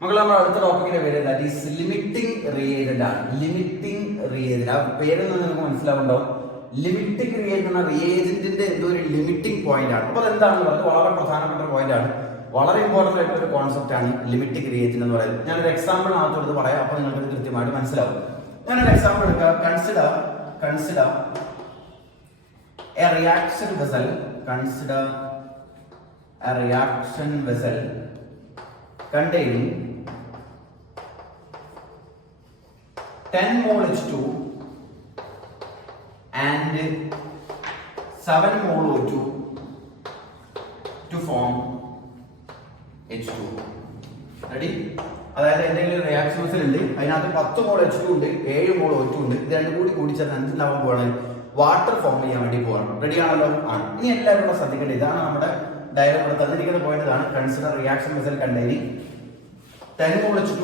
മക്കളെ നമ്മൾ അടുത്ത ടോപ്പിക്കിന്റെ പേര് ദാറ്റ് ഈസ് ലിമിറ്റിംഗ് റിയേജന്റ് ആണ്. ലിമിറ്റിംഗ് റിയേജന്റ് ആ പേരിൽ നിന്ന് നിങ്ങൾക്ക് മനസ്സിലാവുണ്ടാവും. ലിമിറ്റിംഗ് റിയേജന്റ് എന്ന റിയേജന്റിന്റെ എന്തോ ഒരു ലിമിറ്റിംഗ് പോയിന്റ് ആണ്. അപ്പൊ അതെന്താണെന്ന് പറഞ്ഞത് വളരെ പ്രധാനപ്പെട്ട ഒരു പോയിന്റ് ആണ്. വളരെ ഇമ്പോർട്ടന്റ് ആയിട്ടുള്ള ഒരു കോൺസെപ്റ്റ് ആണ് ലിമിറ്റിംഗ് റിയേജന്റ് എന്ന് പറയുന്നത്. ഞാനൊരു എക്സാമ്പിൾ ആകത്തോട് പറയാം, അപ്പൊ നിങ്ങൾക്ക് കൃത്യമായിട്ട് മനസ്സിലാവും. ഞാനൊരു എക്സാമ്പിൾ എടുക്കാം. Consider A reaction vessel. Consider A reaction vessel containing 10 mole H2 and 7 mole O2 to form H2. Ready? അതായത് എന്തെങ്കിലും റിയാക്ഷൻ വെസൽ ഉണ്ട്, അതിനകത്ത് 10 മോൾ H2 ഉണ്ട്, 7 മോൾ O2 ഉണ്ട്. ഇത് രണ്ടും കൂടി കൂടിച്ചേർന്ന് എന്തുണ്ടാവാൻ പോകണം? വാട്ടർ ഫോം ചെയ്യാൻ വേണ്ടി പോകണം. റെഡി ആണല്ലോ? ആണ്. ഇനി എല്ലാവരും കൂടെ ശ്രദ്ധിക്കേണ്ടത് ഇതാണ് നമ്മുടെ ഡയഗ്രാം ഇവിടെ തന്നിരിക്കുന്ന പോയിന്റ് ഇതാണ്. Consider reaction vessel containing 10 mole H2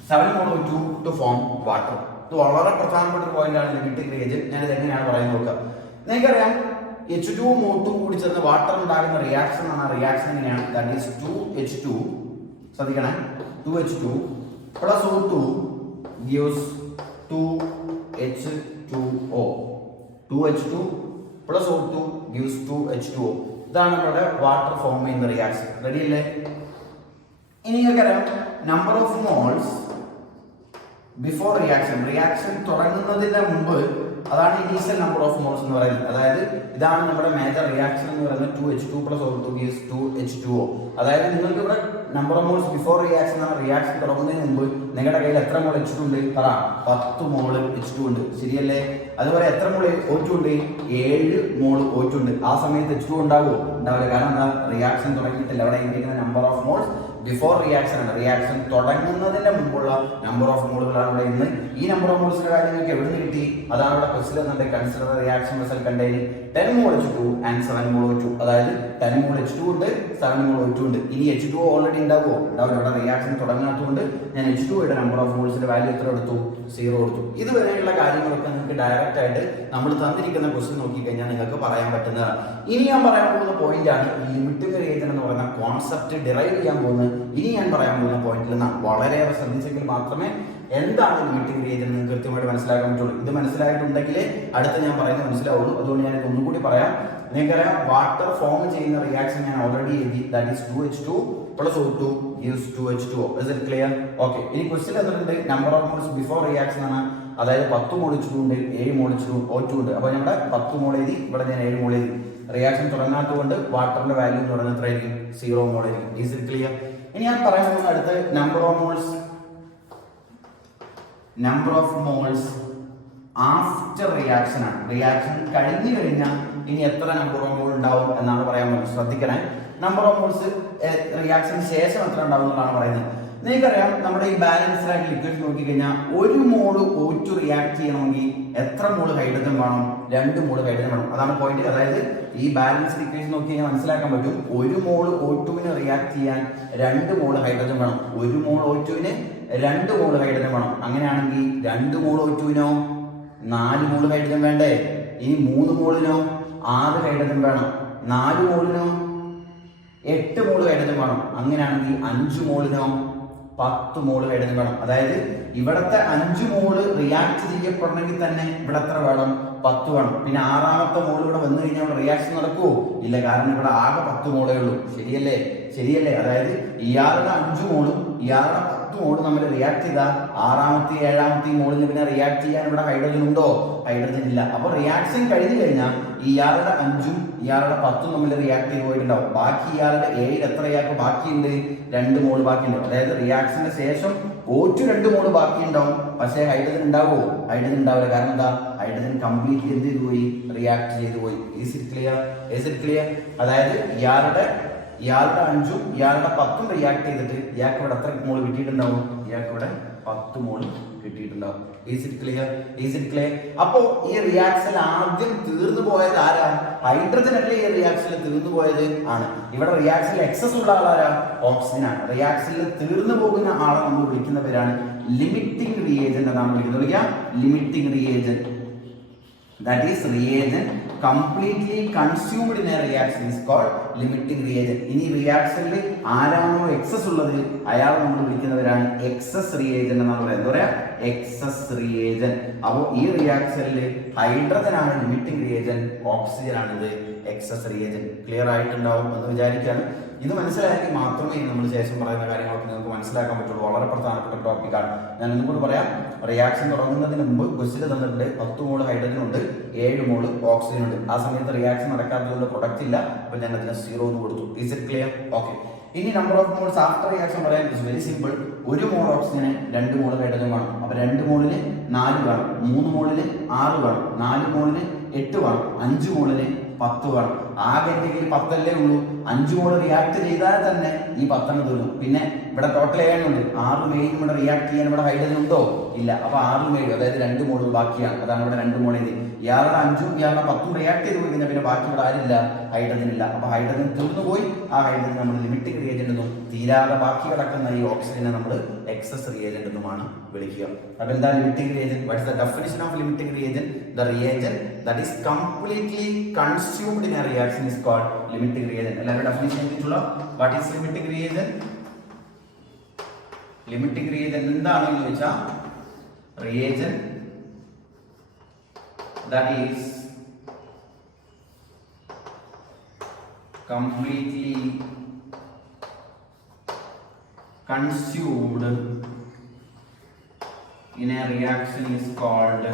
7 mole O2 to form water. ഇത് വളരെ പ്രധാനപ്പെട്ട ഒരു പോയിന്റ് ആണ് ലിമിറ്റിംഗ് റിയേജന്റ്. ഞാൻ ഇത് എങ്ങനെയാണ് പറയുന്നത് നോക്കാം. നിങ്ങൾക്കറിയാം H2 O2 കൂടി ചേർന്ന് വാട്ടർ ഉണ്ടാകുന്ന റിയാക്ഷൻ ആണ്. റിയാക്ഷൻ എങ്ങനെയാണ്? ദാറ്റ് ഈസ് 2H2 ശ്രദ്ധിക്കണേ, 2H2 plus O2 gives 2H2O. 2H2 plus O2 gives 2H2O. ഇതാണ് നമ്മുടെ വാട്ടർ ഫോം ചെയ്യുന്ന റിയാക്ഷൻ. റെഡി അല്ലേ? ഇനി നിങ്ങൾക്കറിയാം number of moles before reaction തുടങ്ങുന്നതിന് മുമ്പ്, അതാണ് ഇനീഷ്യൽ നമ്പർ ഓഫ് മോൾസ് എന്ന് പറയുന്നത്. അതായത് ഇതാണ് നമ്മുടെ മേജർ റിയാക്ഷൻ എന്ന് പറയുന്നത്. 2H2 plus O2 gives 2H2O. അതായത് നിങ്ങൾക്ക് ഇവിടെ number of moles before reaction ആണ്. റിയാക്ഷൻ തുടങ്ങുന്നതിന് മുമ്പ് നിങ്ങളുടെ കയ്യിൽ എത്ര മോൾ H2 ഉണ്ട്? പറ. 10 മോൾ H2 ഉണ്ട്. ശരിയല്ലേ? അതുപോലെ എത്ര മോൾ O2 ഉണ്ട്? 7 മോൾ O2 ഉണ്ട്. ആ സമയത്ത് H2 ഉണ്ടാവുമോ? ഉണ്ടാവില്ല. കാരണം എന്താ? റിയാക്ഷൻ തുടങ്ങിയിട്ടില്ല. അവിടെ ഇരിക്കുന്ന number of moles before reaction ആണ്. റിയാക്ഷൻ തുടങ്ങുന്നതിന്റെ മുമ്പുള്ള നമ്പർ ഓഫ് മോളുകളാണ് ഇവിടെ ഇന്ന്. ഈ നമ്പർ ഓഫ് മോൾസിന്റെ കാര്യം നിങ്ങൾക്ക് എവിടെ നിന്ന് കിട്ടി? അതാണ് ഇവിടെ ക്വസ്റ്റ്യൻ എന്നുണ്ട്. Consider reaction vessel containing 10 mole H2 and 7 mole O2. അതായത് 10 mole H2 ഉണ്ട്, 7 mole O2 ഉണ്ട്. ഇനി H2O ഓൾറെഡി ഉണ്ടാവുമോ? ഉണ്ടാവില്ല. ഇവിടെ റിയാക്ഷൻ തുടങ്ങാത്തതുകൊണ്ട് ഞാൻ H2O നമ്പർ ഓഫ് മോൾസിന്റെ വാല്യൂ എത്ര എടുത്തു? 0 എടുത്തു. ഇതുവരെയുള്ള കാര്യങ്ങളൊക്കെ നിങ്ങൾക്ക് ഡയറക്റ്റ് ആയിട്ട് നമ്മൾ തന്നിരിക്കുന്ന ക്വസ്റ്റ്യൻ നോക്കി കഴിഞ്ഞാൽ നിങ്ങൾക്ക് പറയാൻ പറ്റുന്നതാണ്. ഇനി ഞാൻ പറയാൻ പോകുന്ന പോയിന്റ് ആണ് ലിമിറ്റിംഗ് റിയേജന്റ് എന്ന് പറയുന്ന കോൺസെപ്റ്റ് ഡിറൈവ് ചെയ്യാൻ പോകുന്നത്. ഇനി ഞാൻ പറയാൻ പോകുന്ന പോയിന്റിൽ നിന്നാണ്. വളരെയേറെ ശ്രദ്ധിച്ചെങ്കിൽ മാത്രമേ എന്താണ് ലിമിറ്റിംഗ് റിയേജന്റ് നിങ്ങൾക്ക് കൃത്യമായിട്ട് മനസ്സിലാക്കാൻ പറ്റുള്ളൂ. ഇത് മനസ്സിലായിട്ടുണ്ടെങ്കിൽ അടുത്ത ഞാൻ പറയുന്നത് മനസ്സിലാവുള്ളൂ. അതുകൊണ്ട് ഞാൻ ഒന്നുകൂടി പറയാം. നിങ്ങൾക്കറിയാം വാട്ടർ ഫോം ചെയ്യുന്ന റിയാക്ഷൻ ഞാൻ ഓൾറെഡി എഴുതി. That is 2H2 plus O2 gives 2H2O. Is it clear? Okay. ഇനി ക്വസ്റ്റ്യൻ തന്നിട്ടുണ്ട് number of moles before reaction ആണ്. അതായത് 10 മോൾ H2 ഉണ്ട്, 7 മോൾ O2 ഉണ്ട്. അപ്പോൾ നമ്മുടെ 10 മോൾ എഴുതി, ഇവിടെ ഞാൻ 7 മോൾ എഴുതി. റിയാക്ഷൻ തുടങ്ങാത്തതുകൊണ്ട് വാട്ടറിന്റെ വാല്യൂ എന്ന് പറയുന്നത് എത്രയായിരിക്കും? 0 മോൾ ആയിരിക്കും. Is it clear? ഇനി ഞാൻ പറയാൻ പോകുന്ന അടുത്ത് number of moles after reaction ആണ്. റിയാക്ഷൻ കഴിഞ്ഞു കഴിഞ്ഞാൽ ഇനി എത്ര നമ്പർ ഓഫ് മോൾ ഉണ്ടാവും എന്നാണ് പറയാൻ പോകുന്നത്. ശ്രദ്ധിക്കണേ. നമ്പർ ഓഫ് മോൾസ് റിയാക്ഷന് ശേഷം എത്ര ഉണ്ടാവും എന്നാണ് പറയുന്നത്. നിങ്ങൾക്കറിയാം നമ്മുടെ ഈ ബാലൻസ്ഡ് ആയിട്ട് ലിക്വിഡ് നോക്കിക്കഴിഞ്ഞാൽ 1 മോള് O2 റിയാക്ട് ചെയ്യണമെങ്കിൽ എത്ര മോള് ഹൈഡ്രജൻ വേണം? 2 മോള് ഹൈഡ്രജൻ വേണം. അതാണ് പോയിന്റ്. അതായത് ഈ ബാലൻസ്ഡ് ഇക്വേഷൻ നോക്കി കഴിഞ്ഞാൽ മനസ്സിലാക്കാൻ പറ്റും. 1 മോള് O2 റിയാക്ട് ചെയ്യാൻ 2 മോള് ഹൈഡ്രജൻ വേണം. 1 മോൾ O2 2 മോള് ഹൈഡ്രജൻ വേണം. അങ്ങനെയാണെങ്കിൽ 2 മോൾ O2 4 മോള് ഹൈഡ്രജൻ വേണ്ടേ? ഇനി 3 മോളിനോ 6 ഹൈഡ്രജൻ വേണം. 4 മോളിനോ 8 മോള് ഹൈഡ്രജൻ വേണം. അങ്ങനെയാണെങ്കിൽ 5 മോളിനോ 10 മോള് ഹൈഡ്രജൻ വേണം. അതായത് ഇവിടത്തെ 5 മോള് റിയാക്ട് ചെയ്യപ്പെടണമെങ്കിൽ തന്നെ ഇവിടെ എത്ര വേണം? 10 വേണം. പിന്നെ 6ാമത്തെ മോള് ഇവിടെ വന്നു കഴിഞ്ഞാൽ റിയാക്ഷൻ നടക്കുമോ? ഇല്ല. കാരണം ഇവിടെ ആകെ 10 മോളേ ഉള്ളൂ. ശരിയല്ലേ? അതായത് ഇയാളുടെ 5 മോളും ഇയാളുടെ 10 മോളും നമ്മൾ റിയാക്ട് ചെയ്താൽ 6ാമത്തെയും 7ാമത്തെയും മോളിന് പിന്നെ റിയാക്ട് ചെയ്യാൻ ഇവിടെ ഹൈഡ്രജൻ ഉണ്ടോ? ഹൈഡ്രജൻ ഇല്ല. അപ്പൊ റിയാക്ഷൻ കഴിഞ്ഞു കഴിഞ്ഞാൽ ഇയാളുടെ 5ഉം ഇയാളുടെ 10ഉം തമ്മിൽ റിയാക്ട് ചെയ്ത് പോയിട്ടുണ്ടാവും. ബാക്കി ഇയാളുടെ 7 എത്ര ഇയാൾക്ക് ബാക്കിയുണ്ട്? 2 മോള് ബാക്കിയുണ്ട്. അതായത് റിയാക്ഷന്റെ ശേഷം O2 2 മോള് ബാക്കിയുണ്ടാവും. പക്ഷേ ഹൈഡ്രജൻ ഉണ്ടാവുമോ? ഹൈഡ്രജൻ ഉണ്ടാവില്ല. കാരണം എന്താ? ഹൈഡ്രജൻ കംപ്ലീറ്റ് എന്ത് ചെയ്തു പോയി? റിയാക്ട് ചെയ്തു പോയി. Is it clear? അതായത് ഇയാളുടെ 5ഉം ഇയാളുടെ 10ഉം റിയാക്ട് ചെയ്തിട്ട് ഇയാൾക്ക് ഇവിടെ എത്ര മോള് കിട്ടിയിട്ടുണ്ടാവും? ഇയാൾക്ക് ഇവിടെ 10 മോള് കിട്ടിയിട്ടുണ്ടാവും. Is it clear? അപ്പോ ഈ റിയാക്ഷൻ ആദ്യം തീർന്നു പോയത് ആരാ? ഹൈഡ്രജൻ അല്ലേ ഈ റിയാക്ഷനിൽ തീർന്നു പോയത്? ആണ്. ഇവിടെ റിയാക്ഷനിൽ എക്സസ് ഉള്ള ആളാരാ? ഓക്സിജൻ ആണ്. റിയാക്ഷനിൽ തീർന്നു പോകുന്ന ആളെ നമ്മൾ വിളിക്കുന്ന പേരാണ് ലിമിറ്റിംഗ് റിയേജന്റ് എന്നാണ് വിളിക്കുന്നത്. Limiting reagent. That is reagent completely consumed in a reaction is called limiting reagent. ഇനി റിയാക്ഷനിൽ ആരാണോ എക്സസ് ഉള്ളത് അയാൾ നമ്മൾ വിളിക്കുന്നവരാണ് എക്സസ് റിയേജന്റ് എന്നാണ് പറയുന്നത്. എന്താ പറയാ? Excess reagent. അപ്പോൾ ഈ റിയാക്ഷനിൽ ഹൈഡ്രജൻ ആണ് ലിമിറ്റിംഗ് റിയേജന്റ്, ഓക്സിജൻ ആണ് ഇത് എക്സസ് റിയേജന്റ്. ക്ലിയർ ആയിട്ടുണ്ടാവും എന്ന് വിചാരിക്കുകയാണ്. ഇത് മനസ്സിലാക്കി മാത്രമേ നമ്മൾ ശേഷം പറയുന്ന കാര്യങ്ങളൊക്കെ നിങ്ങൾക്ക് മനസ്സിലാക്കാൻ പറ്റുള്ളൂ. വളരെ പ്രധാനപ്പെട്ട ടോപ്പിക്കാണ്. ഞാൻ ഒന്നും കൂടി പറയാം. റിയാക്ഷൻ തുടങ്ങുന്നതിന് മുമ്പ് ക്വസ്റ്റിൽ തന്നിട്ടുണ്ട് 10 മോൾ ഹൈഡ്രജൻ ഉണ്ട്, 7 മോൾ ഓക്സിജൻ ഉണ്ട്. ആ സമയത്ത് റിയാക്ഷൻ നടക്കാത്തതുകൊണ്ട് പ്രൊഡക്റ്റ് ഇല്ല. അപ്പോൾ ഞാൻ അതിന് 0 എന്ന് കൊടുത്തു. Is it clear? ഓക്കെ. ഇനി number of moles after reaction പറയാൻ ഇറ്റ്സ് വെരി സിമ്പിൾ. 1 മോൾ ഓക്സിജന് 2 മോൾ ഹൈഡ്രജൻ വേണം. അപ്പോൾ 2 മോളിന് 4 വേണം, 3 മോളിന് 6 വേണം, 4 മോളിന് 8 വേണം, 5 മോളിന് 10 വേണം. ആകെ എന്തെങ്കിലും 10 അല്ലേ ഉള്ളൂ. 5 മോള് റിയാക്ട് ചെയ്താൽ തന്നെ ഈ 10 തീർന്നു. പിന്നെ ഇവിടെ ടോട്ടൽ 7 ഉണ്ട്. 6 മെയിൻ ഇവിടെ റിയാക്ട് ചെയ്യാൻ ഇവിടെ ഹൈഡ്രജൻ ഉണ്ടോ? ഇല്ല. അപ്പൊ 6 മെയിൻ, അതായത് 2 മോള് ബാക്കിയാണ്. അതാണ് ഇവിടെ 2 മോൾ ഇത്. ഇയാളുടെ 5ഉം ഇയാളുടെ 10ഉം റിയാക്ട് ചെയ്ത് പോയി കഴിഞ്ഞാൽ പിന്നെ ബാക്കി ഇവിടെ ആരില്ല, ഹൈഡ്രജൻ ഇല്ല. അപ്പൊ ഹൈഡ്രജൻ തീർന്നു പോയി. ആ ഹൈഡ്രജൻ നമ്മൾ ലിമിറ്റിംഗ് റിയേജന്റ് എന്നും തീരാതെ ബാക്കി കിടക്കുന്ന ഈ ഓക്സിജനെ നമ്മൾ എക്സസ് റിയേജന്റ് എന്നുമാണ് വിളിക്കുക. അപ്പൊ എന്താ limiting reagent? What is the definition of limiting reagent? The reagent that is completely consumed in a reaction is called limiting reagent. എല്ലാവരും ഡെഫിനിഷൻ എഴുതിയിട്ടുള്ള what is limiting reagent? Limiting reagent എന്താണെന്ന് ചോദിച്ചാൽ reagent that is completely consumed in a reaction is called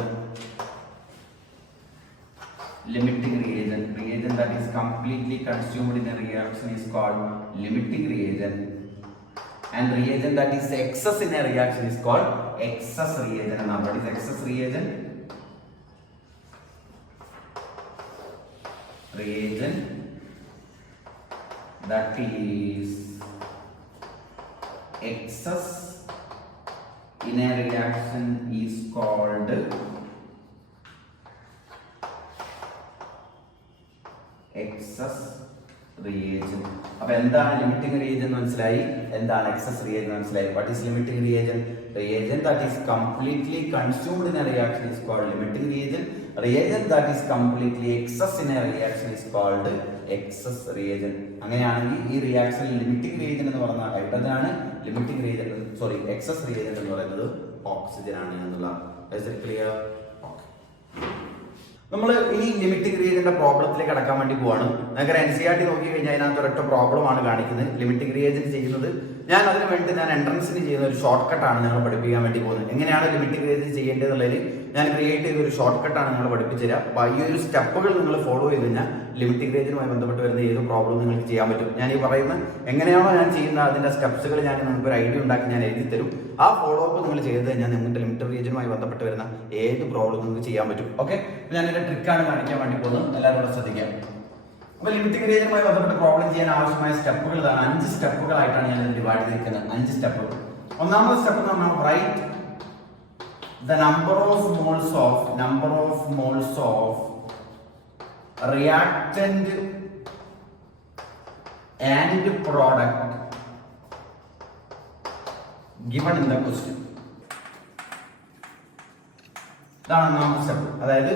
limiting reagent. Reagent that is completely consumed in a reaction is called limiting reagent, and reagent that is excess in a reaction is called excess reagent. And what is excess reagent? Reagent that is excess in a reaction is called excess reagent. അപ്പോൾ എന്താണ് limiting reagent മനസ്സിലായി, എന്താണ് excess reagent മനസ്സിലായി. What is limiting reagent? Reagent that is completely consumed in a reaction is called limiting reagent. Reagent that is completely excess in a reaction is called excess reagent. അങ്ങനെയാണെങ്കിൽ ഈ റിയാക്ഷനിൽ limiting reagent എന്ന് പറഞ്ഞാൽ hydrogen ആണ്, limiting reagent excess reagent എന്ന് പറയുന്നത് oxygen ആണ് എന്നുള്ളതാണ്. Clear? നമ്മൾ ഇനി ലിമിറ്റിംഗ് റിയേജന്റിന്റെ പ്രോബ്ലത്തിലേക്ക് കടക്കാൻ വേണ്ടി പോവാണ്. നിങ്ങൾക്ക് NCERT നോക്കി കഴിഞ്ഞാൽ അതിനകത്ത് ഒരൊറ്റ പ്രോബ്ലമാണ് കാണിക്കുന്നത്. ലിമിറ്റിംഗ് റിയേജന്റ് ചെയ്യുന്നത് ഞാൻ അതിന് വേണ്ടി എൻട്രൻസിന് ചെയ്യുന്ന ഒരു ഷോർട്ട് കട്ടാണ് ഞങ്ങൾ പഠിപ്പിക്കാൻ വേണ്ടി പോകുന്നത്. എങ്ങനെയാണ് ലിമിറ്റിംഗ് റിയേജന്റ് ചെയ്യേണ്ടതെന്നുള്ളതിൽ ഞാൻ ക്രിയേറ്റ് ചെയ്ത ഒരു ഷോർട്ട് കട്ടാണ് നിങ്ങൾ പഠിപ്പിച്ചു തരാം. അപ്പോൾ ഈ ഒരു സ്റ്റെപ്പുകൾ നിങ്ങൾ ഫോളോ ചെയ്ത് കഴിഞ്ഞാൽ ലിമിറ്റിംഗ് റിയേജന്റുമായി ബന്ധപ്പെട്ട് വരുന്ന ഏത് പ്രോബ്ലം നിങ്ങൾക്ക് ചെയ്യാൻ പറ്റും. ഞാൻ ഈ പറയുന്ന എങ്ങനെയാണോ ഞാൻ ചെയ്യുന്ന അതിന്റെ സ്റ്റെപ്സുകൾ ഞാൻ നിങ്ങൾക്ക് ഒരു ഐഡിയ ഉണ്ടാക്കി ഞാൻ എഴുതി തരും. ആ ഫോളോ അപ്പ് നിങ്ങൾ ചെയ്ത് കഴിഞ്ഞാൽ നിങ്ങളുടെ ലിമിറ്റിംഗ് റിയേജന്റുമായി ബന്ധപ്പെട്ട് വരുന്ന ഏത് പ്രോബ്ലം നിങ്ങൾക്ക് ചെയ്യാൻ പറ്റും. ഓക്കെ, ഞാൻ എൻ്റെ ട്രിക്കാണ് കാണിക്കാൻ വേണ്ടി പോകുന്നത്. എല്ലാവരും കൂടെ ശ്രദ്ധിക്കാം. അപ്പോൾ ലിമിറ്റിംഗ് റിയേജന്റുമായി ബന്ധപ്പെട്ട് പ്രോബ്ലം ചെയ്യാൻ ആവശ്യമായ സ്റ്റെപ്പുകൾ ഇതാണ്. 5 സ്റ്റെപ്പുകളായിട്ടാണ് ഞാൻ ഡിവൈഡ് ചെയ്തിരിക്കുന്നത്. 5 സ്റ്റെപ്പുകൾ. ഒന്നാമത്തെ സ്റ്റെപ്പ് എന്ന് പറഞ്ഞാൽ right the number of moles of reactant and product given in the question. ഇതാണ് ഒന്നാമത്തെ സ്റ്റെപ്പ്. അതായത്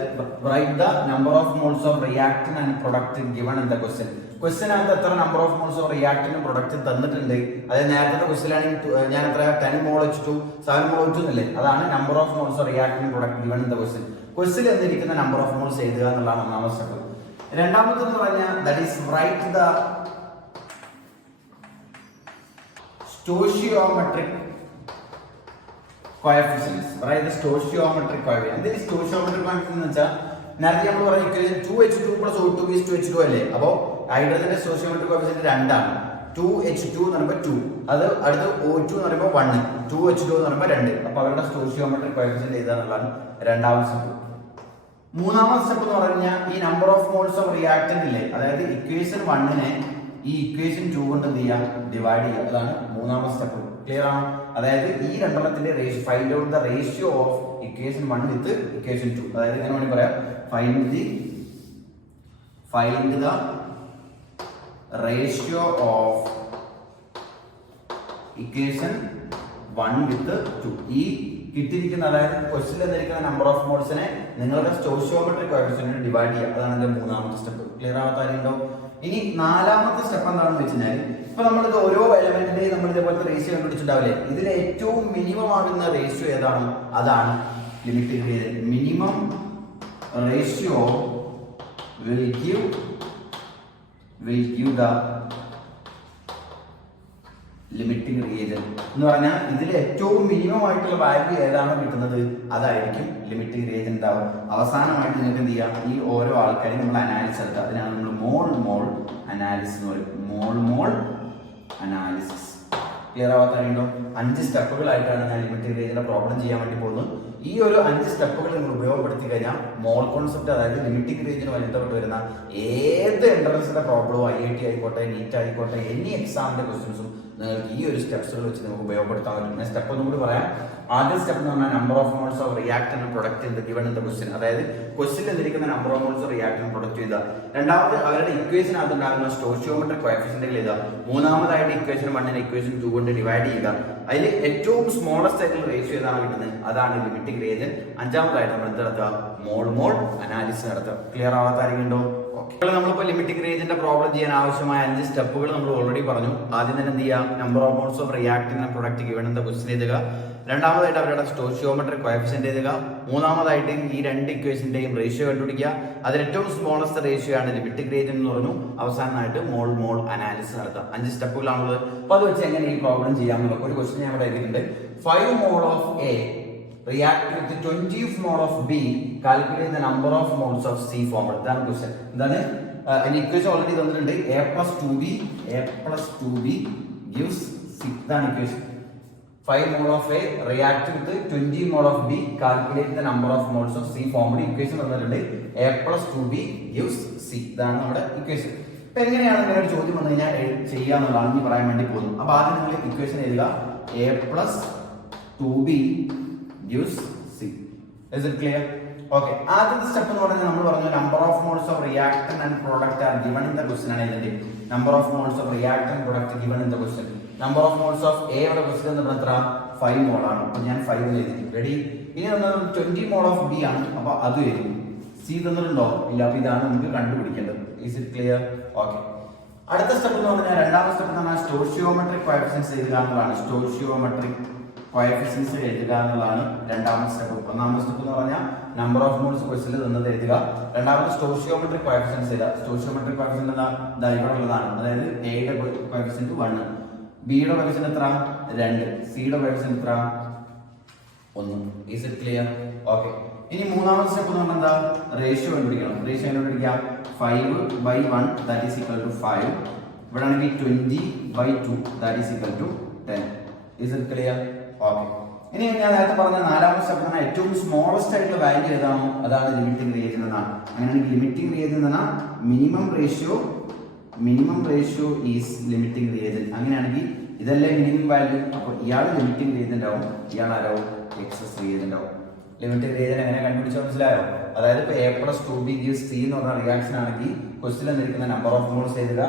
write the number of moles of reactant and product given in the question. ക്വസ്റ്റ്യനകത്ത് എത്ര നമ്പർ ഓഫ് മോൾസ് ഓഫ് റിയാക്ടന്റും product തന്നിട്ടുണ്ട്. അതായത് നേരത്തെ ക്വസ്റ്റ്യനാണെങ്കിൽ ഞാൻ എത്ര 10 മോൾ H2 7 മോൾ H2 എന്നല്ലേ, അതാണ് number of moles of reactant product given in the question. Question തന്നിരിക്കുന്ന നമ്പർ ഓഫ് മോൾസ് എഴുതുക എന്നുള്ളതാണ് ഒന്നാമത്തെ സ്റ്റെപ്പ്. രണ്ടാമത്തെന്ന് പറഞ്ഞാൽ that is write the stoichiometric coefficients. Right, the stoichiometric coefficient. എന്ത് stoichiometric coefficient എന്ന് വെച്ചാൽ നേരത്തെ നമ്മൾ പറഞ്ഞ ഇക്വേഷൻ 2H2 + O2 = 2H2 അല്ലേ. അപ്പോൾ ഹൈഡ്രജന്റെ സ്റ്റോയിച്ചിയോമെട്രിക് കോഎഫിഷ്യന്റ് 2 ആണ്. 2H2 എന്ന് പറയുമ്പോൾ 2, അത് അടുത്ത് O2 എന്ന് പറയുമ്പോൾ 1, 2H2 എന്ന് പറയുമ്പോൾ 2. അപ്പോൾ അവരുടെ സ്റ്റോയിച്ചിയോമെട്രിക് കോഎഫിഷ്യന്റ് എഴുതാന്നുള്ളതാണ് രണ്ടാമത്തെ സ്റ്റെപ്പ്. മൂന്നാമത്തെ സ്റ്റെപ്പ് എന്ന് പറഞ്ഞാൽ ഈ number of moles of reactant ഇല്ലേ, അതായത് ഇക്വേഷൻ 1നെ ഈ ഇക്വേഷൻ 2 കൊണ്ട് എന്ത് ചെയ്യാം, ഡിവൈഡ് ചെയ്യാം. അതാണ് മൂന്നാമത്തെ സ്റ്റെപ്പ്. ക്ലിയർ ആണ്? അതായത് ഈ രണ്ടെണ്ണത്തിന്റെ ratio, find out the ratio of equation 1 with equation 2. അതായത് ഇങ്ങനെ വേണമെങ്കിൽ പറയാം, find the ratio of equation 1 with 2. ഈ കിട്ടിയിരിക്കുന്ന അതായത് ക്വസ്റ്റിൽ തന്നിരിക്കുന്ന നമ്പർ ഓഫ് മോൾസിനെ നിങ്ങളുടെ സ്റ്റോയിച്ചിയോമെട്രിക് കോഎഫിഷ്യന്റ് ഡിവൈഡ് ചെയ്യുക. അതാണ് എന്റെ മൂന്നാമത്തെ സ്റ്റെപ്പ്. ക്ലിയർ ആവാത്തോ? ഇനി നാലാമത്തെ സ്റ്റെപ്പ് എന്താണെന്ന് വെച്ച് കഴിഞ്ഞാൽ ഇപ്പൊ നമ്മളിത് ഓരോ എലമെന്റിന്റെയും നമ്മൾ ഇതേപോലത്തെ റേഷ്യോ കണ്ടുപിടിച്ചിട്ടുണ്ടാവില്ലേ? ഇതിൽ ഏറ്റവും മിനിമം ആകുന്ന റേഷ്യോ ഏതാണ്? അതാണ് limiting region. Minimum ratio will give the limiting region എന്ന് പറഞ്ഞാൽ ഇതിൽ ഏറ്റവും മിനിമം ആയിട്ടുള്ള വാല്യൂ ഏതാണോ കിട്ടുന്നത് അതായിരിക്കും ലിമിറ്റിംഗ് റീജിയൻ ഉണ്ടാവും. അവസാനമായിട്ട് നിങ്ങൾക്ക് എന്ത് ചെയ്യാം, ഈ ഓരോ ആൾക്കാരെയും നമ്മൾ അനാലിസിസ് എടുക്കുക. അതിനാണ് നമ്മൾ മോൾ അനാലിസിസ് എന്ന് പറയും. മോൾ അനാലിസിസ്. ക്ലിയർ ആവാത്തോ? 5 സ്റ്റെപ്പുകളായിട്ടാണ് ഞാൻ ലിമിറ്റിംഗ് റീജിയന്റെ പ്രോബ്ലം ചെയ്യാൻ വേണ്ടി പോകുന്നത്. ഈ ഒരു 5 സ്റ്റെപ്പുകൾ നിങ്ങൾ ഉപയോഗപ്പെടുത്തി കഴിഞ്ഞാൽ മോൾ കോൺസെപ്റ്റ്, അതായത് ലിമിറ്റിംഗ് റീജിയന് ബന്ധപ്പെട്ട് വരുന്ന ഏത് എൻട്രൻസിന്റെ പ്രോബ്ലവും IIT ആയിക്കോട്ടെ, നീറ്റ് ആയിക്കോട്ടെ, എനി എക്സാമിന്റെ ക്വസ്റ്റ്യൻസും നിങ്ങൾക്ക് ഈ ഒരു സ്റ്റെപ്സുകൾ വെച്ച് നമുക്ക് ഉപയോഗപ്പെടുത്താൻ പറ്റും. ഞാൻ സ്റ്റെപ്പ് ഒന്നും കൂടി പറയാം. ആദ്യ സ്റ്റെപ്പ് എന്ന് പറഞ്ഞാൽ number of moles of reactant product in the given in the question, അതായത് ക്വസ്റ്റ്യൻ തന്നിരിക്കുന്ന number of moles reactant product ചെയ്ത. രണ്ടാമത് അവരുടെ ഇക്വേഷൻ അതുണ്ടാകുന്ന സ്റ്റോയിച്ചിയോമെട്രിക് കോഎഫിഷ്യന്റുകൾ ചെയ്ത. മൂന്നാമതായിട്ട് ഇക്വേഷൻ 1 ഇക്വേഷൻ 2 കൊണ്ട് ഡിവൈഡ് ചെയ്യുക. അതിൽ ഏറ്റവും സ്മോളസ്റ്റ് ആയിട്ടുള്ള റേഷ്യോ ഏതാണ് കിട്ടുന്നത് അതാണ് ലിമിറ്റിംഗ് റീജിയൻ. അഞ്ചാമതായിട്ട് നമ്മൾ എന്ത് നടത്തുക? മോൾ അനാലിസിസ് നടത്തുക. ക്ലിയർ ആവാത്ത ആരെങ്കിലും? നമ്മളിപ്പോ ലിമിറ്റിംഗ് റീജിയന്റെ പ്രോബ്ലം ചെയ്യാൻ ആവശ്യമായ 5 സ്റ്റെപ്പുകൾ നമ്മൾ ഓൾറെഡി പറഞ്ഞു. ആദ്യം തന്നെ എന്ത് ചെയ്യുക? Number of moles of reactant product given in the question എഴുതുക. രണ്ടാമതായിട്ട് അവരുടെ സ്റ്റോയിച്ചിയോമെട്രിക് കോഎഫിഷ്യന്റ് എഴുതുക. മൂന്നാമതായിട്ട് ഈ 2 ഇക്വേഷന്റെയും റേഷ്യോ കണ്ടുപിടിക്കുക. അതിൽ ഏറ്റവും സ്മോളസ്റ്റ് റേഷ്യോ ആണ് ലിമിറ്റിംഗ് റീജിയൻ എന്ന് പറഞ്ഞു. അവസാനമായിട്ട് മോൾ അനാലിസിസ് നടത്താം. 5 സ്റ്റെപ്പുകളാണുള്ളത്. അപ്പൊ അത് വെച്ച് എങ്ങനെ ഈ പ്രോബ്ലം ചെയ്യാമെന്നുള്ള ഒരു ക്വസ്റ്റ്യൻ ഞാൻ ഇവിടെ എഴുതിയിട്ടുണ്ട്. 5 mole of A react with 20 mol of B, calculate the number of moles of C formed. ഇതാണ് ക്വസ്റ്റ്യൻ. എന്താണ് ഇക്വേഷൻ ഓൾറെഡി തന്നിട്ടുണ്ട്. a plus 2b gives C. ഇതാണ് equation. 5 mol of A react with 20 mol of B, calculate the number of moles of C formed. Equation തന്നിട്ടുണ്ട്. a plus 2b gives C. ഇതാണ് നമ്മുടെ equation. ഇപ്പൊ എങ്ങനെയാണ് ഇങ്ങനെ ഒരു ചോദ്യം വന്നു കഴിഞ്ഞാൽ ചെയ്യാന്നുള്ളതാണ് ഇനി പറയാൻ വേണ്ടി പോകുന്നത്. അപ്പൊ ആദ്യം നിങ്ങൾ ഇക്വേഷൻ എഴുതുക. a plus 2b gives C. Is it clear? Okay. ആദ്യത്തെ സ്റ്റെപ്പ് എന്ന് പറഞ്ഞാൽ നമ്മൾ പറഞ്ഞു number of moles of reactant and product are given in the question ആണ് ഇതിന്റെ. Number of moles of reactant product given in the question. Number of moles of A യുടെ question എന്ന് പറഞ്ഞാൽ എത്ര? 5 മോൾ ആണ്. അപ്പൊ ഞാൻ 5 എഴുതി. റെഡി? ഇനി നമ്മൾ 20 മോൾ ഓഫ് ബി ആണ്. അപ്പൊ അത് എഴുതി. സി തന്നിട്ടുണ്ടോ? ഇല്ല. അപ്പൊ ഇതാണ് നമുക്ക് കണ്ടുപിടിക്കേണ്ടത്. Is it clear? Okay. അടുത്ത സ്റ്റെപ്പ് എന്ന് പറഞ്ഞാൽ രണ്ടാമത്തെ സ്റ്റെപ്പ് എന്ന് പറഞ്ഞാൽ സ്റ്റോയിച്ചിയോമെട്രിക് കോഎഫിഷ്യന്റ്സ് എഴുതുക എന്നുള്ളതാണ്. സ്റ്റോയിച്ചിയോമെട്രിക് കോഎഫിഷ്യന്റ്സ് എഴുതുക എന്നുള്ളതാണ് രണ്ടാമത്തെ സ്റ്റെപ്പ്. ഒന്നാമത്തെ സ്റ്റെപ്പ് എന്ന് പറഞ്ഞാൽ നമ്പർ ഓഫ് മോൾസ് ക്വസ്റ്റ്യനിൽ തന്നത് എഴുതുക. രണ്ടാമത്തെ സ്റ്റോയിച്ചിയോമെട്രിക് കോഎഫിഷ്യന്റ്സ് എഴുതുക. സ്റ്റോയിച്ചിയോമെട്രിക് കോഎഫിഷ്യന്റ് എന്താ ഇവിടെ ഉള്ളതാണ്. അതായത് എയുടെ കോഎഫിഷ്യന്റ് 1, ബിയുടെ കോഎഫിഷ്യന്റ് എത്ര? 2, സിയുടെ കോഎഫിഷ്യന്റ് എത്ര? 1. Is it clear? ഓക്കെ. ഇനി മൂന്നാമത്തെ സ്റ്റെപ്പ് എന്ന് പറഞ്ഞാൽ എന്താ? റേഷ്യോ കണ്ടുപിടിക്കണം. റേഷ്യോ കണ്ടുപിടിക്കുക. 5/1 that is equal to 5. ഇവിടെ ആണെങ്കിൽ 20/2 that is equal to 10. Is it clear? Okay. ഇനി ഞാൻ നേരത്തെ പറഞ്ഞ നാലാമത്തെ സ്റ്റെപ്പ് എന്ന് പറഞ്ഞാൽ ഏറ്റവും സ്മോളസ്റ്റ് ആയിട്ടുള്ള വാല്യൂ ഏതാണോ അതാണ് ലിമിറ്റിംഗ് റീജിയൻ എന്നാണ്. അങ്ങനെയാണെങ്കിൽ ലിമിറ്റിംഗ് റീജിയൻ എന്ന് പറഞ്ഞാൽ minimum ratio is limiting region. അങ്ങനെയാണെങ്കിൽ ഇതല്ലേ മിനിമം വാല്യൂ. അപ്പോൾ ഇയാൾ ലിമിറ്റിംഗ് റീജിയൻ ആവും, ഇയാൾ ആരാവും? എക്സസ് റീജിയൻ ആവും. ലിമിറ്റിംഗ് റീജിയൻ എങ്ങനെ കണ്ടുപിടിച്ചാൽ മനസ്സിലായോ? അതായത് ഇപ്പോൾ a plus 2b gives C എന്ന് പറഞ്ഞ റിയാക്ഷൻ ആണെങ്കിൽ ക്വസ്റ്റ്യൻ തന്നിരിക്കുന്ന നമ്പർ ഓഫ് മോൾസ് എഴുതുക,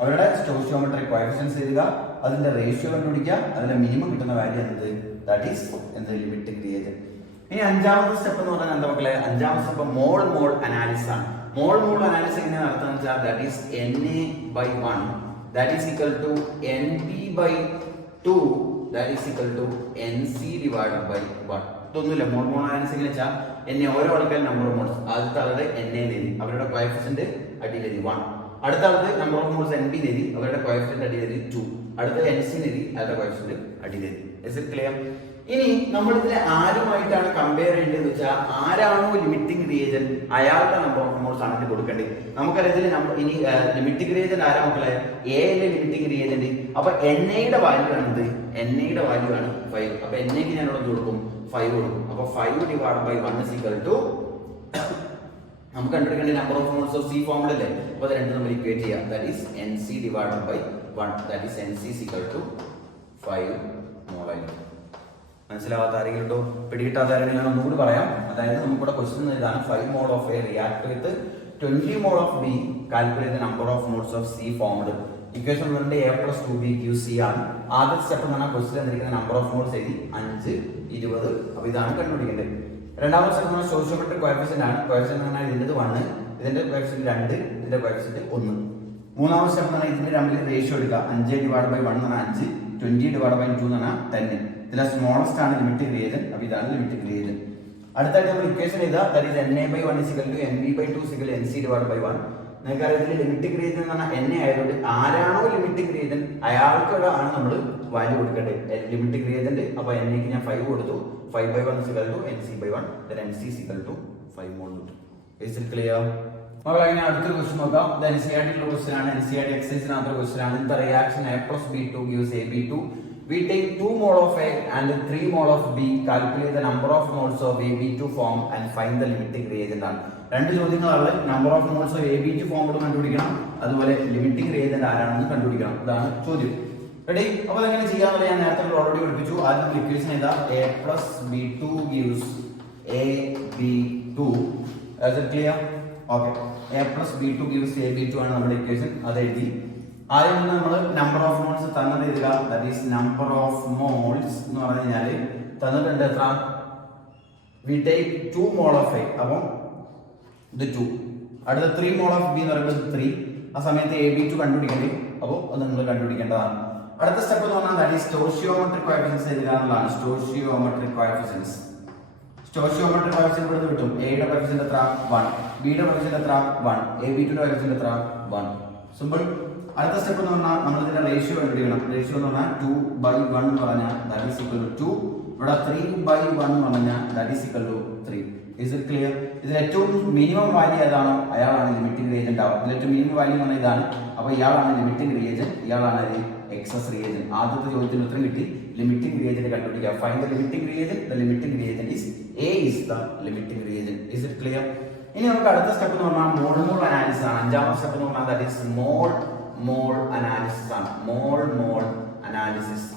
അവരുടെ സ്റ്റോയിച്ചിയോമെട്രിക് കോഎഫിഷ്യന്റ്സ് എഴുതുക, അതിന്റെ റേഷ്യോ കണ്ടുപിടിക്കുക, അതിന്റെ മിനിമം കിട്ടുന്ന വാല്യൂ എന്നത് ദാറ്റ് ഈസ് ലിമിറ്റിംഗ് റീജിയൻ. ഇനി അഞ്ചാമത്തെ സ്റ്റെപ്പ് എന്ന് പറഞ്ഞാൽ എന്താ മക്കളെ? അഞ്ചാമത്തെ സ്റ്റെപ്പ് മോൾ അനാലിസിസ് ആണ്. മോൾ അനാലിസിസ് എങ്ങനെ നടത്തുന്നത് വെച്ചാൽ that is Na/1 that is equal to Nb/2 that is equal to Nc divided by 1. ഇതൊന്നുമില്ല. മോൾ അനാലിസിസ് എങ്ങനെ വെച്ചാൽ ഓരോ ആൾക്കാരും നമ്പർ ഓഫ് മോൾസ്, ആദ്യത്തെ ആളുടെ Na എഴുതി, അവരുടെ കോഎഫിഷ്യന്റ് അടിയിൽ എഴുതി 1. അടുത്ത ആൾക്ക് നമ്പർ ഓഫ് മോൾസ് Nb എഴുതി, അവരുടെ കോഎഫിഷ്യന്റ് അടിയിൽ എഴുതി 2. അടുത്ത Nc എഴുതി, അവരുടെ കോഎഫിഷ്യന്റ് അടിയിൽ എഴുതി. Is it clear? ഇനി നമ്മൾ ഇതിനെ ആരുമായിട്ടാണ് കമ്പയർ ചെയ്യേണ്ടതെന്ന് വെച്ചാൽ ആരാണോ ലിമിറ്റിംഗ് റീജിയൻ അയാളുടെ നമ്പർ ഓഫ് മോൾസ് ആണ് ഇത് കൊടുക്കേണ്ടത്. നമുക്കറിയാം ഇനി ലിമിറ്റിംഗ് റീജിയൻ ആരാ മക്കളെ? എ അല്ലേ ലിമിറ്റിംഗ് റീജിയന്റ്. അപ്പൊ NA-യുടെ വാല്യൂ ആണിത്. NA-യുടെ വാല്യൂ ആണ് 5. അപ്പൊ NA-ക്ക് ഞാൻ ഇവിടെ കൊടുക്കും 5 കൊടുക്കും. അപ്പൊ 5/1 is equal to നമുക്ക് കണ്ടുപിടിക്കേണ്ട number of moles of C formula അല്ലേ. അപ്പൊ അത് രണ്ടും നമ്മൾ ഇക്വേറ്റ് ചെയ്യാം. That is Nc divided by 1. That is Nc is equal to 5 mole ആയിരിക്കും. മനസ്സിലാവാത്ത ആരെങ്കിലും ഉണ്ടോ? പിടികിട്ടാത്ത ആരെങ്കിലും ഞാൻ ഒന്നുകൂടി പറയാം. അതായത് നമുക്കിവിടെ ക്വസ്റ്റ്യൻ ഇതാണ്. 5 mole of A react with 20 mole of B, calculate the number of moles of C formed. Equation വരേണ്ട a plus 2b gives C ആണ്. ആദ്യത്തെ സ്റ്റെപ്പ് എന്ന് പറഞ്ഞാൽ ക്വസ്റ്റ്യൻ തന്നിരിക്കുന്ന നമ്പർ ഓഫ് മോൾസ് എഴുതി 5, 20. അപ്പോൾ ഇതാണ് കണ്ടുപിടിക്കേണ്ടത്. രണ്ടാമത്തെ സ്റ്റെപ്പ് എന്ന് പറഞ്ഞാൽ സ്റ്റോയിച്ചിയോമെട്രിക് കോഎഫിഷ്യന്റ് ആണ്. കോഎഫിഷ്യന്റ് എന്ന് പറഞ്ഞാൽ ഇതിന്റെ 1, ഇതിന്റെ കോഎഫിഷ്യന്റ് 2, ഇതിന്റെ കോഎഫിഷ്യന്റ് 1. മൂന്നാമത്തെ സ്റ്റെപ്പ് എന്ന് പറഞ്ഞാൽ ഇതിന്റെ തമ്മിൽ റേഷ്യോ എടുക്കുക. 5/1 എന്ന് പറഞ്ഞാൽ 5, 20/2 എന്ന് പറഞ്ഞാൽ 10. ഇതിലെ സ്മോളസ്റ്റ് ആണ് ലിമിറ്റിംഗ് റീജിയൻ. അപ്പോൾ ഇതാണ് ലിമിറ്റിംഗ് റീജിയൻ. അടുത്തായിട്ട് നമ്മൾ ഇക്വേഷൻ എഴുതുക. That is Na/1 = Nb/2 = Nc/1. നിങ്ങൾക്ക് അറിയാം ലിമിറ്റിംഗ് റീജിയൻ എന്ന് പറഞ്ഞാൽ എന്നെ ആയതുകൊണ്ട് ആരാണോ ലിമിറ്റിംഗ് റീജിയൻ അയാൾക്കാണ് നമ്മൾ വാല്യൂ കൊടുക്കേണ്ടത്. ലിമിറ്റിംഗ് റീജിയൻ അപ്പോൾ എന്നേക്ക് ഞാൻ 5 കൊടുത്തു. 5/1 = Nc/1. then Nc = 5 mol കിട്ടും. Is it clear? മക്കളെ അങ്ങനെ അടുത്തൊരു ക്വസ്റ്റ്യൻ നോക്കാം. ഇത് NCERT ഉള്ള ക്വസ്റ്റ്യൻ ആണ്. NCERT എക്സസൈസിനകത്ത് ക്വസ്റ്റ്യൻ ആണ്. The reaction A + B2 gives AB2. We take 2 mol of A and 3 mol of B. Calculate the number of moles of AB2 form and find the limiting reagent ആണ്. രണ്ട് ചോദ്യങ്ങളാണ്. Number of moles of AB2 ഫോമിൽ കണ്ടുപിടിക്കണം, അതുപോലെ limiting reagent ആരാണെന്ന് കണ്ടുപിടിക്കണം. ഇതാണ് ചോദ്യം. റെഡി? അപ്പോൾ അതെങ്ങനെ ചെയ്യാമെന്ന് ഞാൻ നേരത്തെ ഓൾറെഡി പഠിപ്പിച്ചു. ആദ്യം ഇക്വേഷൻ എഴുതാ. A + B2 gives AB2. Is it clear? Okay. A + B2 gives AB2 ആണ് നമ്മുടെ ഇക്വേഷൻ. അത് എഴുതി. ആദ്യം നമ്മൾ നമ്പർ ഓഫ് മോൾസ് തന്നത് എഴുതുക. That is number of moles എന്ന് പറഞ്ഞു കഴിഞ്ഞാൽ തന്നിട്ടുണ്ട് എത്ര? We take 2 mol of A. അപ്പം ഇത് 2. അടുത്ത 3 mol of B എന്ന് പറയുന്നത് 3. ആ സമയത്ത് AB2 കണ്ടുപിടിക്കേണ്ടി. അപ്പോൾ അത് നിങ്ങൾ കണ്ടുപിടിക്കേണ്ടതാണ്. അടുത്ത സ്റ്റെപ്പ് എന്ന് പറഞ്ഞാൽ ദാറ്റ് ഈസ് സ്റ്റോയിച്ചിയോമെട്രിക് കോഎഫിഷ്യൻസ് എഴുതുക എന്നുള്ളതാണ്. സ്റ്റോയിച്ചിയോമെട്രിക് കോഎഫിഷ്യൻസ് ഇവിടെ കിട്ടും. എയുടെ കോഎഫിഷ്യന്റ് എത്ര? 1. ബിയുടെ കോഎഫിഷ്യന്റ് എത്ര? 1. AB2യുടെ കോഎഫിഷ്യന്റ് എത്ര? 1. സിമ്പിൾ. അടുത്ത സ്റ്റെപ്പ് എന്ന് പറഞ്ഞാൽ നമ്മൾ ഇതിന്റെ റേഷ്യോ കണ്ടുപിടിക്കണം. റേഷ്യോ എന്ന് പറഞ്ഞാൽ 2/1 എന്ന് പറഞ്ഞാൽ ദാറ്റ് ഈസ് ഈക്വൽ ടു 2. ഇവിടെ 3/1 എന്ന് പറഞ്ഞാൽ that is equal to 3. Is it clear? ഇതിൽ ഏറ്റവും മിനിമം വാല്യൂ ഏതാണോ അയാളാണ് ലിമിറ്റിംഗ് റിയേജന്റ് ആവുക. ഇതിൽ ഏറ്റവും മിനിമം വാല്യൂ എന്ന് പറഞ്ഞാൽ ഇതാണ്. അപ്പോൾ ഇയാളാണ് ലിമിറ്റിംഗ് റിയേജന്റ്, ഇയാളാണ് എക്സസ് റിയേജന്റ്. ആദ്യത്തെ ചോദ്യത്തിന് ഉത്തരം കിട്ടി. ലിമിറ്റിംഗ് റിയേജന്റ് കണ്ടുപിടിക്കുക. Find the limiting reagent. The limiting reagent is A is the limiting reagent. Is it clear? ഇനി നമുക്ക് അടുത്ത സ്റ്റെപ്പ് എന്ന് പറഞ്ഞാൽ മോൾ അനാലിസിസ് ആണ്. അഞ്ചാമത്തെ സ്റ്റെപ്പ് എന്ന് പറഞ്ഞാൽ ദാറ്റ് ഈസ് മോൾ അനാലിസിസ് ആണ്. മോൾ അനാലിസിസ്.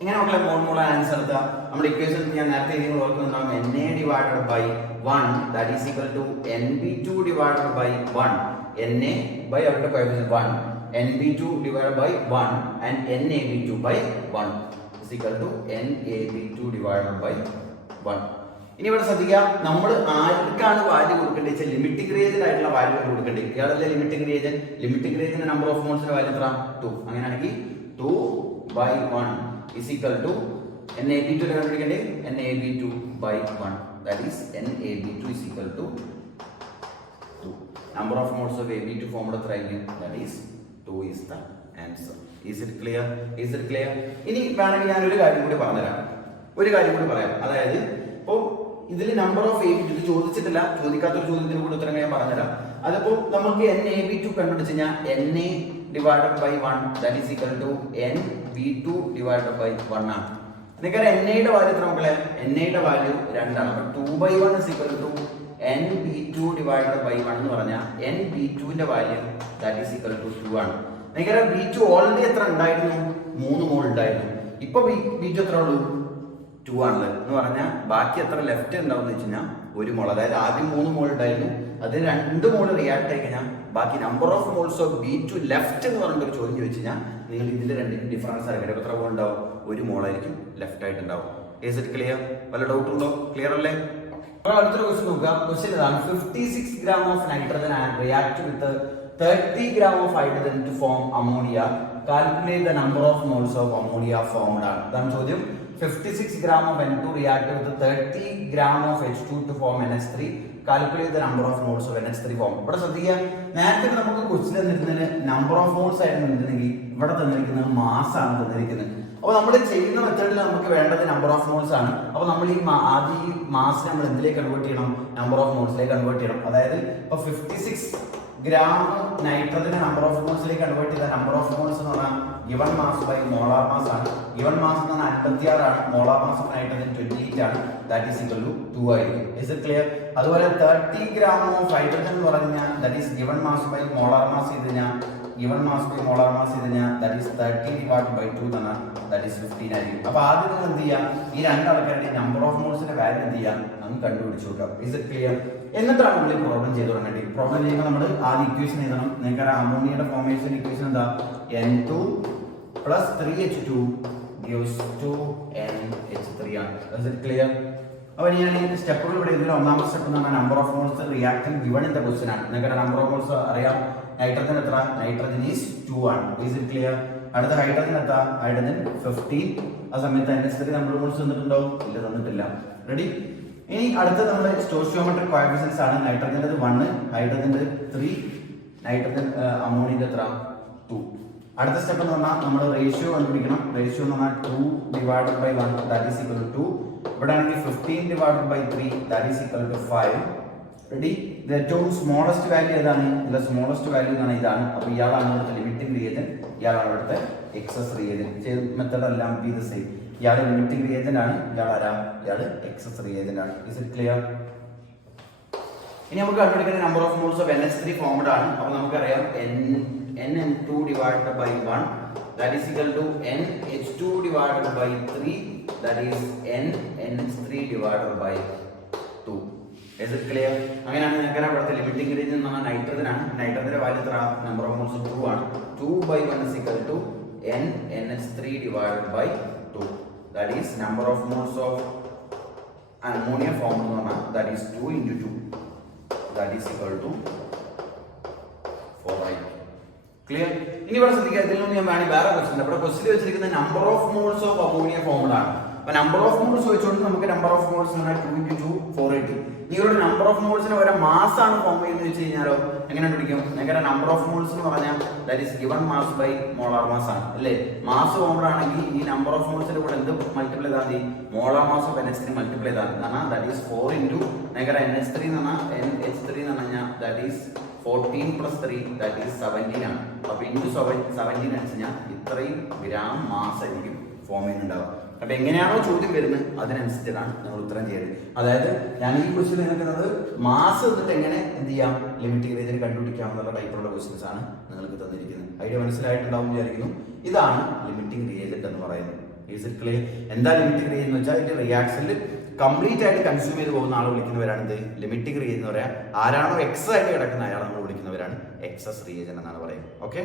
ഇങ്ങനെ മക്കളെ മോൾ അനാലിസിസ് എടുക്കുക. നമ്മുടെ ഇക്വേഷൻ ഞാൻ നേരത്തെ എഴുതി ഓർക്കുന്നുണ്ടാവും. Na/1 that is equal to Nb2/1. Na by അവരുടെ coefficient 1, Nb2/1 and Nab2/1 is equal to Nab2/1. ഇനി ഇവിടെ ശ്രദ്ധിക്കുക, നമ്മൾ ആർക്കാണ് വാല്യൂ കൊടുക്കേണ്ടത് വെച്ചാൽ ലിമിറ്റിംഗ് റിയേജന്റ് ആയിട്ടുള്ള വാല്യൂ കൊടുക്കേണ്ടത്. ഇയാളല്ലേ limiting reagent. Limiting reagent number of മോൾസിന്റെ വാല്യൂ എത്ര? 2. അങ്ങനെയാണെങ്കിൽ 2/1 is equal to Nab2 കണ്ടുപിടിക്കേണ്ടത് Nab2/1. that is Nab2 is equal to 2. number of moles of AB2 formed എത്രയായിരിക്കും? that is 2 is the answer. Is it clear? ഇനി വേണമെങ്കിൽ ഞാൻ ഒരു കാര്യം കൂടി പറഞ്ഞുതരാം. അതായത് ഇപ്പോൾ ഇതിൽ നമ്പർ ഓഫ് AB2 ഇത് ചോദിച്ചിട്ടില്ല, ചോദിക്കാത്തൊരു ചോദ്യത്തിന് കൂടി ഉത്തരം ഞാൻ പറഞ്ഞുതരാം. അതിപ്പോൾ നമുക്ക് Nab2 കണ്ടുപിടിച്ച് കഴിഞ്ഞാൽ Na/1 that is equal to Nb2/1 ആണ്. നിങ്ങൾക്കറിയാം Na-യുടെ വാല്യൂ എത്ര മക്കളെ? Na-യുടെ വാല്യൂ 2 ആണ്. അപ്പോൾ 2/1 is equal to Nb2/1 എന്ന് പറഞ്ഞാൽ Nb2ന്റെ value that is equal to 2 ആണ്. നിങ്ങൾക്കറിയാം B2 ഓൾറെഡി എത്ര ഉണ്ടായിരുന്നു? 3 മോൾ ഉണ്ടായിരുന്നു. ഇപ്പൊ B2 എത്ര ഉള്ളൂ? 2 ആണുള്ളത് എന്ന് പറഞ്ഞാൽ ബാക്കി എത്ര ലെഫ്റ്റ് ഉണ്ടാവും എന്ന് വെച്ച് കഴിഞ്ഞാൽ 1 മോൾ. അതായത് ആദ്യം 3 മോൾ ഉണ്ടായിരുന്നു, അതിന് 2 മോൾ റിയാക്ട് ആയി കഴിഞ്ഞാൽ ബാക്കി number of moles of B2 left എന്ന് പറഞ്ഞൊരു ചോദ്യം ചോദിച്ചു കഴിഞ്ഞാൽ നിങ്ങൾ ഇതിന്റെ രണ്ടിനും ഡിഫറൻസ് അറിയാം. എത്ര മോൾ ഉണ്ടാവും? 1 മോളായിരിക്കും ലെഫ്റ്റ് ആയിട്ട് ഉണ്ടാവും. Is it clear? വല്ല ഡൗട്ട് ഉണ്ടോ? ക്ലിയർ അല്ലേ? അടുത്തൊരു ക്വസ്റ്റ്യൻ നോക്കുക. ക്വസ്റ്റ്യൻ ഇതാണ്. 56 gram of nitrogen and react with 30 gram of hydrogen to form ammonia. Calculate the number of moles of ammonia formed. അതാണ് ചോദ്യം. 56 gram of N2 react with 30 gram of H2 to form NH3. Calculate the number of moles of NH3 form. ഇവിടെ ശ്രദ്ധിക്കുക, നേരത്തെ നമുക്ക് question തന്നിരിക്കുന്നതിന് number of moles ആയിരുന്നു തന്നിരുന്നെങ്കിൽ ഇവിടെ തന്നിരിക്കുന്നത് mass ആണ് തന്നിരിക്കുന്നത്. അപ്പോൾ നമ്മൾ ചെയ്യുന്ന മെത്തേഡിൽ നമുക്ക് വേണ്ടത് നമ്പർ ഓഫ് മോൾസ് ആണ്. അപ്പോൾ നമ്മൾ ആദ്യം ഈ മാസ് നമ്മൾ എന്തിലേക്ക് കൺവേർട്ട് ചെയ്യണം? നമ്പർ ഓഫ് മോൾസിലേക്ക് കൺവേർട്ട് ചെയ്യണം. അതായത് ഇപ്പോൾ 56 gram നൈട്രജനെ നമ്പർ ഓഫ് മോൾസിലേക്ക് കൺവേർട്ട് ചെയ്ത നമ്പർ ഓഫ് മോൾസ് എന്ന് പറഞ്ഞാൽ given mass by molar mass ആണ്. ഗിവൺ മാസ് എന്ന് പറഞ്ഞാൽ 56 ആണ്. മോളാർ മാസ് ഓഫ് നൈട്രജൻ 28 ആണ്. ദാറ്റ് ഈസ് ഈക്വൽ ടു 2 ആയിരിക്കും. Is it clear? അതുപോലെ 30 gram ഓഫ് ഹൈഡ്രജൻ എന്ന് പറഞ്ഞാൽ that is given mass by molar mass ചെയ്ത് കഴിഞ്ഞാൽ that is 30/2 എന്നാണ്. that is 15 ആയിരിക്കും. അപ്പോൾ ആദ്യം നിങ്ങൾ എന്ത് ചെയ്യാം? ഈ രണ്ടാൾക്കാരുടെ നമ്പർ ഓഫ് മോൾസിന്റെ വാല്യൂ എന്ത് ചെയ്യാം? നമുക്ക് കണ്ടുപിടിച്ചു നോക്കാം. Is it clear? എന്നിട്ടാണ് നമ്മൾ ഈ പ്രോബ്ലം ചെയ്ത് തുടങ്ങേണ്ടത്. പ്രോബ്ലം ചെയ്യുമ്പോൾ നമ്മൾ ആദ്യം ഇക്വേഷൻ എഴുതണം. നിങ്ങൾക്ക് അമോണിയയുടെ ഫോർമേഷൻ ഇക്വേഷൻ എന്താ? N2 plus 3H2 gives 2NH3 ആണ്. Is it clear? അപ്പോൾ ഞാൻ ഈ സ്റ്റെപ്പുകൾ ഇവിടെ ഇതിൽ ഒന്നാമത്തെ സ്റ്റെപ്പ് എന്ന് പറഞ്ഞാൽ number of moles reactant given in the question ആണ്. നിങ്ങൾക്ക് നമ്പർ ഓഫ് മോൾസ് അറിയാം. നൈട്രജൻ എത്ര? നൈട്രജൻ ഈസ് 2 ആണ്. Is it clear? അടുത്ത ഹൈഡ്രജൻ എത്ര? ഹൈഡ്രജൻ 15. ആ സമയത്ത് NH3 നമ്പർ ഓഫ് മോൾസ് തന്നിട്ടുണ്ടോ? ഇല്ല, തന്നിട്ടില്ല. റെഡി? ഇനി അടുത്ത നമ്മുടെ സ്റ്റോയിയോമെട്രിക് കോഎഫിഷ്യൻസ് ആണ്. നൈട്രജൻ്റെ 1, ഹൈഡ്രജൻ്റെ 3, നൈട്രജൻ അമോണിയന്റെ എത്ര? 2. അടുത്ത സ്റ്റെപ്പ് എന്ന് പറഞ്ഞാൽ നമ്മൾ റേഷ്യോ കണ്ടുപിടിക്കണം. റേഷ്യോ എന്ന് പറഞ്ഞാൽ 2 divided by 1 that is equal to 2. ഇവിടെ ആണെങ്കിൽ 15 divided by 3 that is equal to 5. Ready? ഇത് ഏറ്റവും സ്മോളസ്റ്റ് വാല്യൂ ഏതാണ്? ഇതിലെ സ്മോളസ്റ്റ് വാല്യൂ എന്നാണ് ഇതാണ്. അപ്പോൾ ഇയാളാണ് ഇവിടുത്തെ ലിമിറ്റിംഗ് റിയേജന്റ്, ഇയാളാണ് ഇവിടുത്തെ എക്സസ് റിയേജന്റ്. ചെയ്ത മെത്തേഡ് എല്ലാം ഇത് സെയിം. ഇയാൾ ലിമിറ്റിംഗ് റിയേജന്റ് ആണ്, ഇയാൾ ആരാ? ഇയാൾ എക്സസ് റിയേജന്റ് ആണ്. Is it clear? ഇനി നമുക്ക് കണ്ടുപിടിക്കുന്ന number of moles of NH3 formed ആണ്. അപ്പോൾ നമുക്കറിയാം NN2 divided by 1 that is equal to NH2 divided by 3 that is NH3 divided by 2. Is it clear? അങ്ങനെയാണ് നിങ്ങൾക്ക് ഇവിടുത്തെ ലിമിറ്റിംഗ് റേഞ്ച് എന്ന് പറഞ്ഞാൽ നൈട്രജൻ ആണ്. നൈട്രജന്റെ വാല്യൂ എത്ര? നമ്പർ ഓഫ് മോൾസ് 2 ആണ്. 2 by 1 is equal to NH3 divided by 2. That is number of moles of ammonia formed എന്ന് പറഞ്ഞാൽ that is 2 into 2 that is equal to 4i. Clear? ഇനി ഇവിടെ ശ്രദ്ധിക്കുക, ഇതിൽ നിന്ന് ഞാൻ വേണമെങ്കിൽ വേറെ ക്വസ്റ്റ്യൻ. ഇവിടെ ക്വസ്റ്റ്യൻ വെച്ചിരിക്കുന്ന number of moles of ammonia formed ആണ്. അപ്പൊ നമ്പർ ഓഫ് മോൾസ് വെച്ചുകൊണ്ട് നമുക്ക് നമ്പർ ഓഫ് മോൾസ് 2 into 2 480. നിങ്ങളുടെ നമ്പർ ഓഫ് മോൾസിന് വരെ മാസ് ആണ് ഫോം ചെയ്യുന്നത് വെച്ച് കഴിഞ്ഞാലോ എങ്ങനെ പിടിക്കും? നിങ്ങളുടെ നമ്പർ ഓഫ് മോൾസ് എന്ന് പറഞ്ഞാൽ that is given mass by molar mass ആണ്, അല്ലേ? മാസ് ഫോംഡ് ആണെങ്കിൽ ഈ നമ്പർ ഓഫ് മോൾസിന്റെ കൂടെ എന്ത് മൾട്ടിപ്ലൈ ചെയ്താൽ മതി? Molar mass of NH3 multiply ചെയ്താൽ മതി. ദാറ്റ് ഈസ് 4 into നിങ്ങളുടെ NH3 എന്ന് പറഞ്ഞാൽ that is 14 plus 3 that is 17 ആണ്. അപ്പൊ into 17 അടിച്ച് ഞാൻ ഇത്രയും ഗ്രാം മാസ് ആയിരിക്കും ഫോം ചെയ്യുന്നുണ്ടാവുക. അപ്പൊ എങ്ങനെയാണോ ചോദ്യം വരുന്നത് അതിനനുസരിച്ചാണ് നമ്മൾ ഉത്തരം ചെയ്യുന്നത്. അതായത് ഞാൻ ഈ ക്വസ്റ്റ്യൻ നിൽക്കുന്നത് മാസ് എന്നിട്ട് എങ്ങനെ എന്ത് ചെയ്യാം, ലിമിറ്റിംഗ് റേഞ്ചിന് കണ്ടുപിടിക്കാം എന്നുള്ള ടൈപ്പുള്ള ക്വസ്റ്റ്യൻസ് ആണ് നിങ്ങൾക്ക് തന്നിരിക്കുന്നത്. ഐഡിയ മനസ്സിലായിട്ടുണ്ടാവും വിചാരിക്കുന്നു. ഇതാണ് ലിമിറ്റിംഗ് റിയേജന്റ് എന്ന് പറയുന്നത്. Is it clear? എന്താ ലിമിറ്റിംഗ് റിയേജന്റ് എന്ന് വെച്ചാൽ ഇതിന്റെ റിയാക്ഷനിൽ കംപ്ലീറ്റ് ആയിട്ട് കൺസ്യൂം ചെയ്ത് പോകുന്ന ആൾ വിളിക്കുന്നവരാണ് ഇത് ലിമിറ്റിംഗ് റിയേജന്റ് എന്ന് പറയാം. ആരാണോ എക്സ് ആയിട്ട് കിടക്കുന്ന അയാൾ നമ്മൾ വിളിക്കുന്നവരാണ് എക്സസ് റിയേജന്റ് എന്നാണ് പറയുന്നത്. ഓക്കെ.